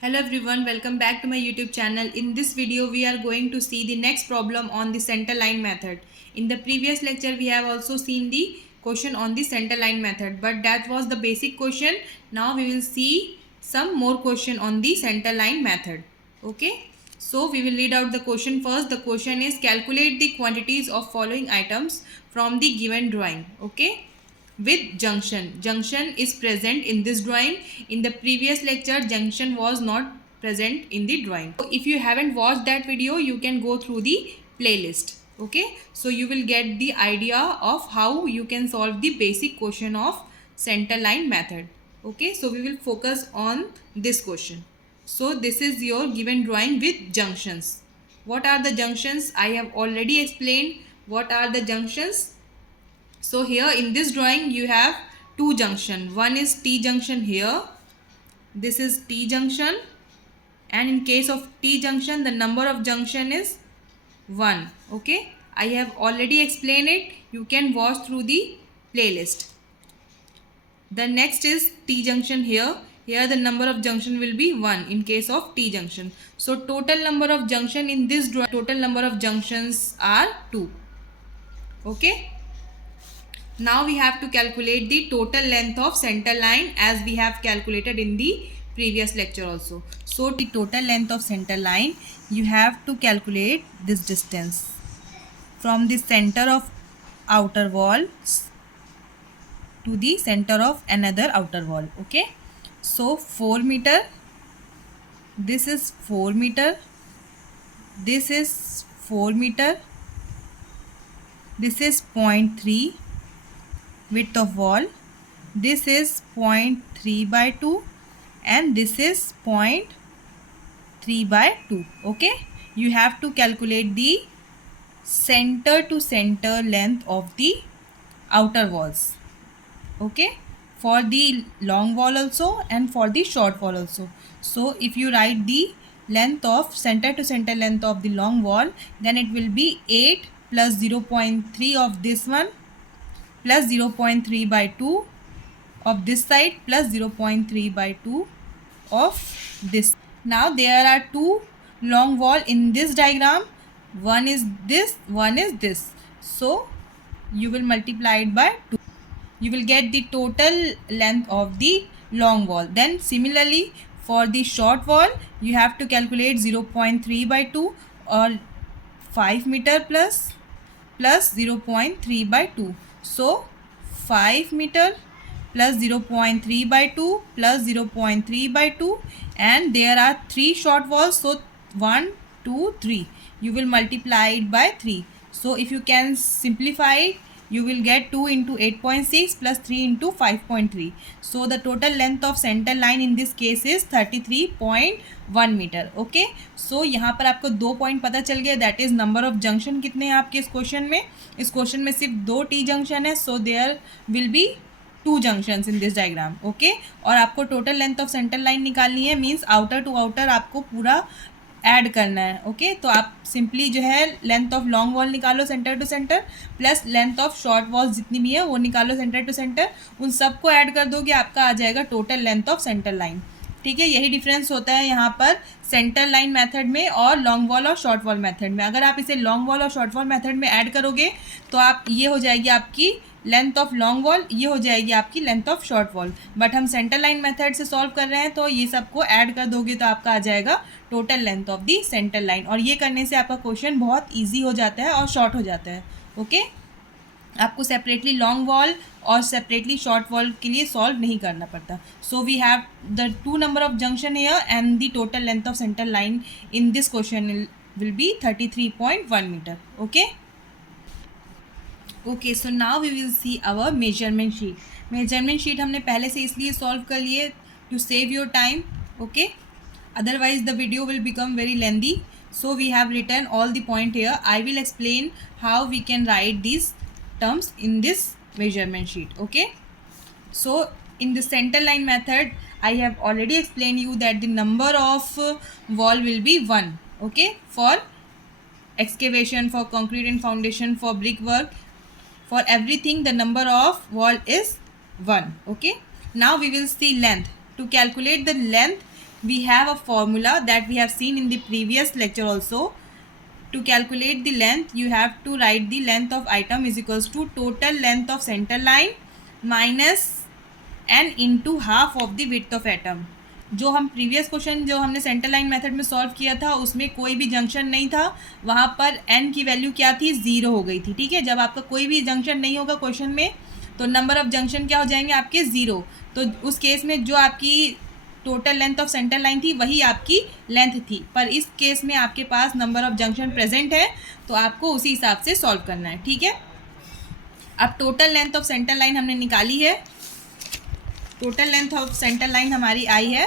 Hello everyone, welcome back to my YouTube channel. In this video, we are going to see the next problem on the center line method. In the previous lecture, we have also seen the question on the center line method, but that was the basic question. Now we will see some more question on the center line method. Okay, so we will read out the question first. The question is calculate the quantities of following items from the given drawing. Okay, with junction is present in this drawing. In the previous lecture, junction was not present in the drawing. So if you haven't watched that video, you can go through the playlist. Okay, so you will get the idea of how you can solve the basic question of center line method. Okay, so we will focus on this question. So this is your given drawing with junctions. What are the junctions? I have already explained what are the junctions. So here in this drawing you have two junction. One is T junction here. This is T junction, and in case of T junction the number of junction is 1. Okay, I have already explained it. You can watch through the playlist. The next is T junction here. Here the number of junction will be 1 in case of T junction. So total number of junction in this drawing, total number of junctions are 2. Okay. Now we have to calculate the total length of center line as we have calculated in the previous lecture also. So the total length of center line, you have to calculate this distance from the center of outer wall to the center of another outer wall. Okay, so 4 meter, this is 4 meter, this is 4 meter, this is 0.3 width of wall, this is 0.3 by 2 and this is 0.3 by 2. Okay, you have to calculate the center to center length of the outer walls. Okay, for the long wall also and for the short wall also. So if you write the length of center to center length of the long wall, then it will be 8 plus 0.3 of this one plus 0.3 by 2 of this side plus 0.3 by 2 of this. Now there are two long wall in this diagram. One is this, one is this. So you will multiply it by 2. You will get the total length of the long wall. Then similarly for the short wall, you have to calculate 0.3 by 2 or 5 meter plus 0.3 by 2. So 5 meter plus 0.3 by 2 plus 0.3 by 2, and there are 3 short walls. So 1, 2, 3. You will multiply it by 3. So if you can simplify it, you will get 2 into 8.6 plus 3 into 5.3. So the total length of center line in this case is 33.1 metre. Okay, so यहाँ पर आपको 2 point पता चल गया, that is number of junction कितने हैं आपके इस क्वेश्चन में. इस क्वेश्चन में सिर्फ 2 टी जंक्शन है, so there will be 2 junctions in this diagram. Okay, और आपको total length of centre line निकालनी है, मीन्स आउटर टू आउटर आपको पूरा ऐड करना है. ओके, तो आप सिंपली जो है लेंथ ऑफ लॉन्ग वॉल निकालो centre to centre plus length of short wall जितनी भी है वो निकालो सेंटर टू सेंटर. उन सबको ऐड कर दोगे, आपका आ जाएगा total length of centre line. ठीक है, यही डिफरेंस होता है यहाँ पर सेंटर लाइन मेथड में और लॉन्ग वॉल और शॉर्ट वॉल मेथड में. अगर आप इसे लॉन्ग वॉल और शॉर्ट वॉल मेथड में ऐड करोगे तो आप ये हो जाएगी आपकी लेंथ ऑफ लॉन्ग वॉल, ये हो जाएगी आपकी length of short wall. But हम सेंटर लाइन मेथड से सॉल्व कर रहे हैं तो ये सबको ऐड कर दोगे तो आपका आ जाएगा total length of the centre line. और ये करने से आपका क्वेश्चन बहुत ईजी हो जाता है और शॉर्ट हो जाता है. ओके, आपको सेपरेटली लॉन्ग वॉल और सेपरेटली शॉर्ट वॉल के लिए सॉल्व नहीं करना पड़ता. So we have the 2 number of junction here and the total length of centre line in this question will be 33.1 metre. Okay, okay, so now we will see our measurement sheet. Measurement sheet हमने पहले से इसलिए solve कर लिए to save your time. Okay, otherwise the video will become very lengthy, so we have written all the point here. I will explain how we can write these terms in this measurement sheet. Okay, so in the center line method I have already explained you that the number of wall will be 1. Okay, for excavation, for concrete and foundation, for brickwork, for everything the number of wall is 1. Okay, now we will see length. To calculate the length, we have a formula that we have seen in the previous lecture also. To calculate the length, you have to write the length of item is equals to total length of center line minus n into half of the width of atom. जो हम previous question जो हमने centre line method में solve किया था उसमें कोई भी जंक्शन नहीं था, वहाँ पर n की वैल्यू क्या थी, 0 हो गई थी. ठीक है, जब आपका कोई भी जंक्शन नहीं होगा क्वेश्चन में तो नंबर ऑफ जंक्शन क्या हो जाएंगे आपके, 0. तो उस केस में जो आपकी total length of centre line थी वही आपकी लेंथ थी, पर इस केस में आपके पास नंबर ऑफ जंक्शन प्रेजेंट है तो आपको उसी हिसाब से सॉल्व करना है. ठीक है, अब total length of centre line हमने निकाली है. Total length of centre line हमारी आई है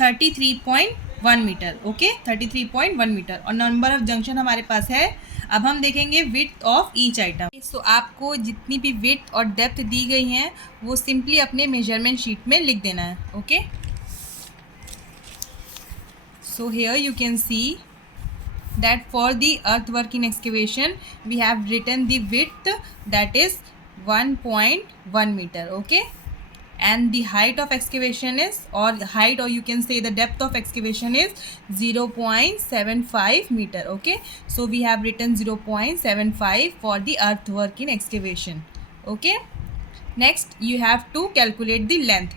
33.1 मीटर. ओके, 33.1 मीटर और नंबर ऑफ जंक्शन हमारे पास है. अब हम देखेंगे विड्थ ऑफ ईच आइटम. सो आपको जितनी भी विड्थ और डेप्थ दी गई हैं वो सिंपली अपने मेजरमेंट शीट में लिख देना है. Okay, so here you can see that for the earthwork in excavation we have written the width that is 1.1 meter. Okay, and the height of excavation is, or height, or you can say the depth of excavation is 0.75 meter. Okay, so we have written 0.75 for the earthwork in excavation. Okay, next you have to calculate the length.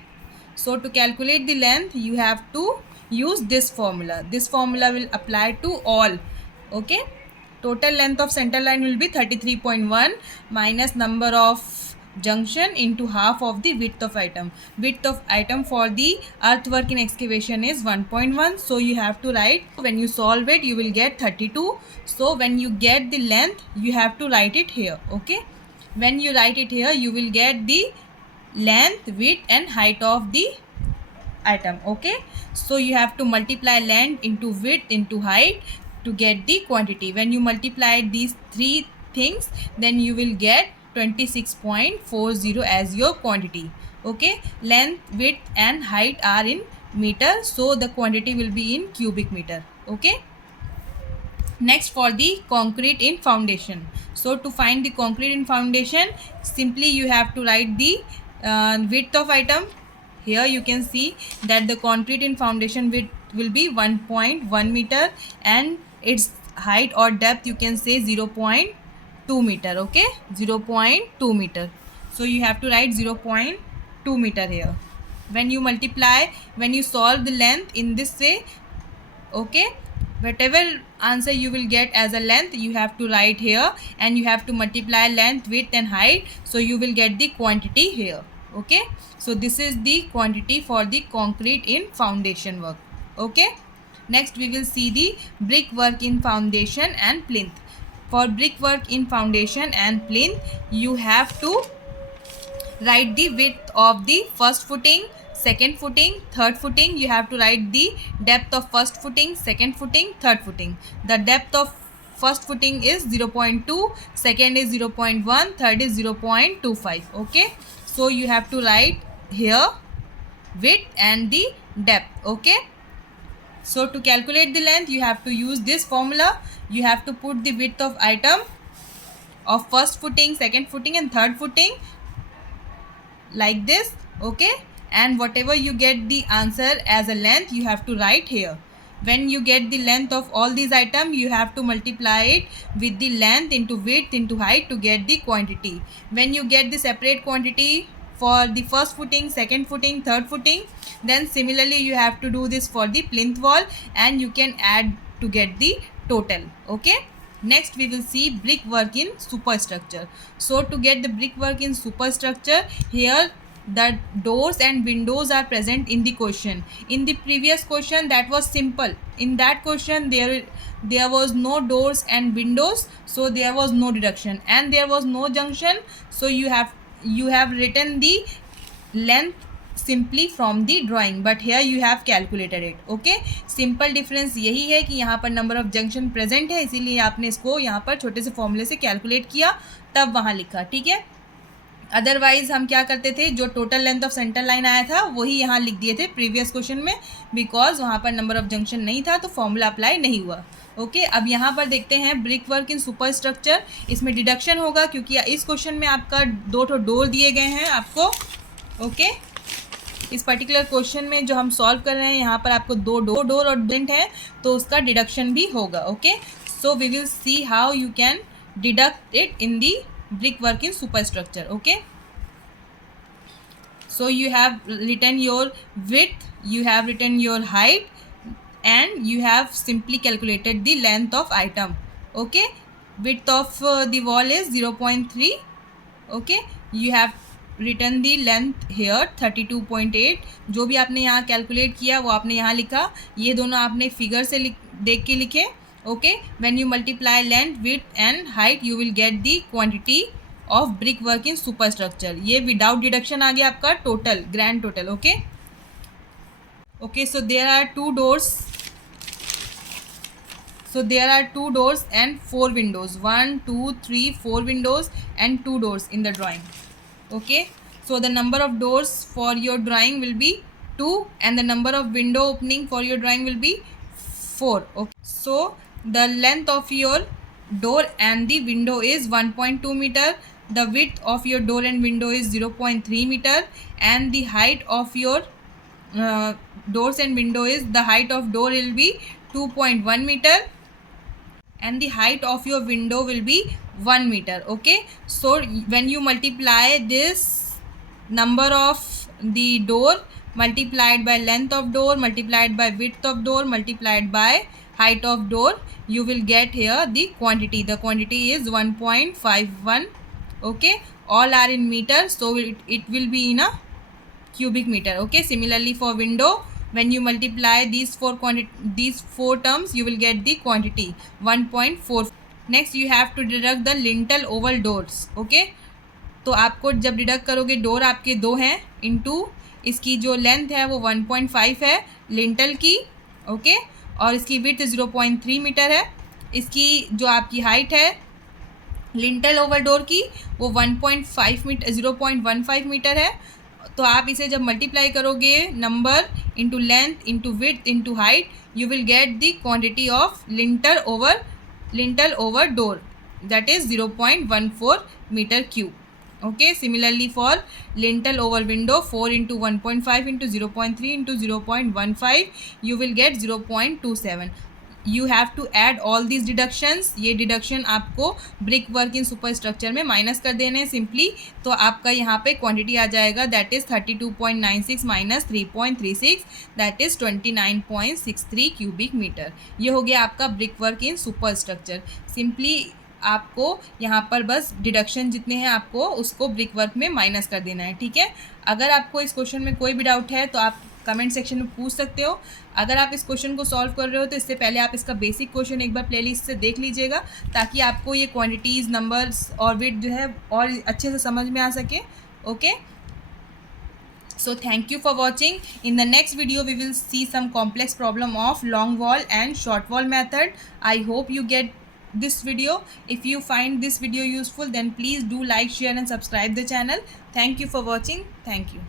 So to calculate the length you have to use this formula. This formula will apply to all. Okay, total length of center line will be 33.1 minus number of junction into half of the width of item. Width of item for the earthwork in excavation is 1.1. So you have to write, when you solve it you will get 32. So when you get the length you have to write it here. Okay, when you write it here you will get the length, width and height of the item. Okay, so you have to multiply length into width into height to get the quantity. When you multiply these three things then you will get 26.40 as your quantity. Okay, length, width and height are in meter, so the quantity will be in cubic meter. Okay, next for the concrete in foundation. So to find the concrete in foundation simply you have to write the width of item. Here you can see that the concrete in foundation width will be 1.1 meter and its height or depth you can say 0.2 meter. Okay, 0.2 meter. So you have to write 0.2 meter here. When you multiply, when you solve the length in this way, okay, whatever answer you will get as a length you have to write here and you have to multiply length, width and height, so you will get the quantity here. Okay, so this is the quantity for the concrete in foundation work. Okay, next we will see the brick work in foundation and plinth. For brick work in foundation and plinth you have to write the width of the first footing, second footing, third footing. You have to write the depth of first footing, second footing, third footing. The depth of first footing is 0.2, second is 0.1, third is 0.25. Okay, so you have to write here width and the depth. Okay, so to calculate the length you have to use this formula. You have to put the width of item of first footing, second footing and third footing like this. Okay, and whatever you get the answer as a length you have to write here. When you get the length of all these items you have to multiply it with the length into width into height to get the quantity. When you get the separate quantity for the first footing, second footing, third footing, then similarly you have to do this for the plinth wall and you can add to get the total. Okay, next we will see brick work in superstructure. So to get the brick work in superstructure, here the doors and windows are present in the question. In the previous question that was simple. In that question there was no doors and windows, so there was no deduction and there was no junction, so you have written the length simply from the drawing, but here you have calculated it. Okay, simple difference यही है कि यहाँ पर number of junction present है, इसीलिए आपने इसको यहाँ पर छोटे से फॉर्मूले से कैलकुलेट किया तब वहाँ लिखा. ठीक है, अदरवाइज हम क्या करते थे, जो total length of centre line आया था वही यहाँ लिख दिए थे प्रीवियस क्वेश्चन में, बिकॉज वहाँ पर नंबर ऑफ जंक्शन नहीं था तो फॉर्मूला अप्लाई नहीं हुआ. ओके, अब यहाँ पर देखते हैं brick work in super structure. इसमें डिडक्शन होगा क्योंकि इस क्वेश्चन में आपका 2 डोर दिए गए हैं आपको. ओके, इस पर्टिकुलर क्वेश्चन में जो हम सॉल्व कर रहे हैं यहाँ पर आपको दो डोर और डेंट है तो उसका डिडक्शन भी होगा. Okay, so we will see how you can deduct it in the brick work in superstructure. Okay, so you have written your width, you have written your height, and you have simply calculated the length of item. Okay, width of the wall is 0.3. Okay, you have written the length here 32.8. जो भी आपने यहाँ calculate किया वो आपने यहाँ लिखा, ये दोनों आपने फिगर से देख के लिखे. Okay, when you multiply length width and height you will get the quantity of brick work in super structure. ये विदाउट डिडक्शन आ गया आपका total, grand total. Okay okay, so there are two doors. So there are 2 doors and 4 windows. 1, 2, 3, 4 windows and 2 doors in the drawing. Okay, so the number of doors for your drawing will be 2 and the number of window opening for your drawing will be 4. Okay, so the length of your door and the window is 1.2 meter. The width of your door and window is 0.3 meter and the height of your doors and window is, the height of door will be 2.1 meter and the height of your window will be 1 meter. Okay, so when you multiply this number of the door multiplied by length of door multiplied by width of door multiplied by height of door, you will get here the quantity. The quantity is 1.51. Okay, all are in meter, so it will be in a cubic meter. Okay, similarly for window, when you multiply these four terms you will get the quantity 1.4. next you have to deduct the lintel oval doors. okay, तो आपको जब deduct करोगे door आपके 2 हैं into इसकी जो length है वो 1.5 है लिंटल की. ओके, और इसकी विड्थ 0.3 मीटर है. इसकी जो आपकी हाइट है लिंटल ओवर डोर की वो 1.5 मीटर 0.15 मीटर है. तो आप इसे जब मल्टीप्लाई करोगे number into length into width into height you will get the quantity of lintel over door, that is 0.14 metre cube. Okay, similarly for lintel over window 4 into 1.5 into 0.3 into 0.15 you will get 0.27. You have to add all these deductions. ये deduction आपको brick work in super structure में minus कर देने हैं simply. तो आपका यहाँ पे क्वांटिटी आ जाएगा that is 32.96 minus 3.36 that is 29.63 cubic metre. ये हो गया आपका brick work in super structure. Simply आपको यहाँ पर बस डिडक्शन जितने हैं आपको उसको ब्रिक वर्क में माइनस कर देना है. ठीक है, अगर आपको इस क्वेश्चन में कोई भी डाउट है तो आप कमेंट सेक्शन में पूछ सकते हो. अगर आप इस क्वेश्चन को सॉल्व कर रहे हो तो इससे पहले आप इसका बेसिक क्वेश्चन एक बार प्लेलिस्ट से देख लीजिएगा ताकि आपको ये क्वांटिटीज़ नंबर्स और विड्थ जो है और अच्छे से समझ में आ सके. Okay, so thank you for watching. In the next video we will see some complex problem of long wall and short wall method. I hope you get this video. If you find this video useful then please do like, share and subscribe the channel. Thank you for watching. Thank you.